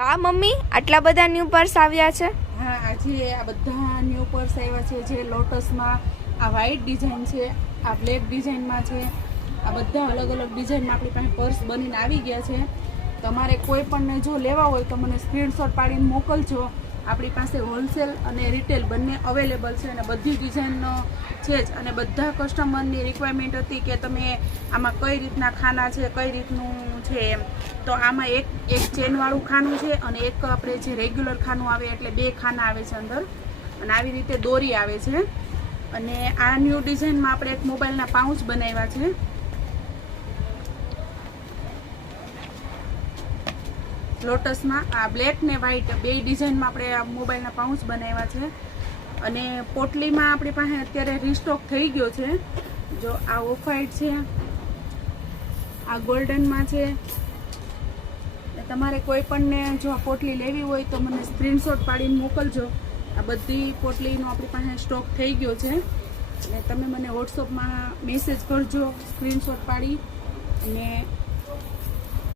હા મમ્મી, આટલા બધા ન્યૂ પર્સ આવ્યા છે? હા, આજે આ બધા ન્યૂ પર્સ આવ્યા છે. જે લોટસમાં આ વ્હાઈટ ડિઝાઇન છે, આ બ્લેક ડિઝાઇનમાં છે, આ બધા અલગ અલગ ડિઝાઇનમાં આપણી પાસે પર્સ બનીને આવી ગયા છે. તમારે કોઈ પણને જો લેવા હોય તો મને સ્ક્રીનશોટ પાડીને મોકલજો. આપણી પાસે હોલસેલ અને રિટેલ બંને અવેલેબલ છે અને બધી ડિઝાઇનનો છે જ. અને બધા કસ્ટમરની રિક્વાયરમેન્ટ હતી કે તમે આમાં કઈ રીતના ખાના છે, કઈ રીતનું છે એમ. તો આમાં એક ચેનવાળું ખાનું છે અને એક આપણે જે રેગ્યુલર ખાનું આવે એટલે બે ખાના આવે છે અંદર. અને આવી રીતે દોરી આવે છે. અને આ ન્યૂ ડિઝાઇનમાં આપણે એક મોબાઈલના પાઉચ બનાવ્યા છે. લોટસમાં આ બ્લેક ને વ્હાઈટ બે ડિઝાઇનમાં આપણે આ મોબાઈલના પાઉચ બનાવ્યા છે. અને પોટલીમાં આપણી પાસે અત્યારે રીસ્ટોક થઈ ગયો છે. જો આ ઓફ વ્હાઈટ છે, આ ગોલ્ડનમાં છે. તમારે કોઈ પણને જો આ પોટલી લેવી હોય તો મને સ્ક્રીનશોટ પાડીને મોકલજો. આ બધી પોટલીનો આપણી પાસે સ્ટોક થઈ ગયો છે. અને તમે મને વોટ્સઅપમાં મેસેજ કરજો સ્ક્રીનશોટ પાડી. અને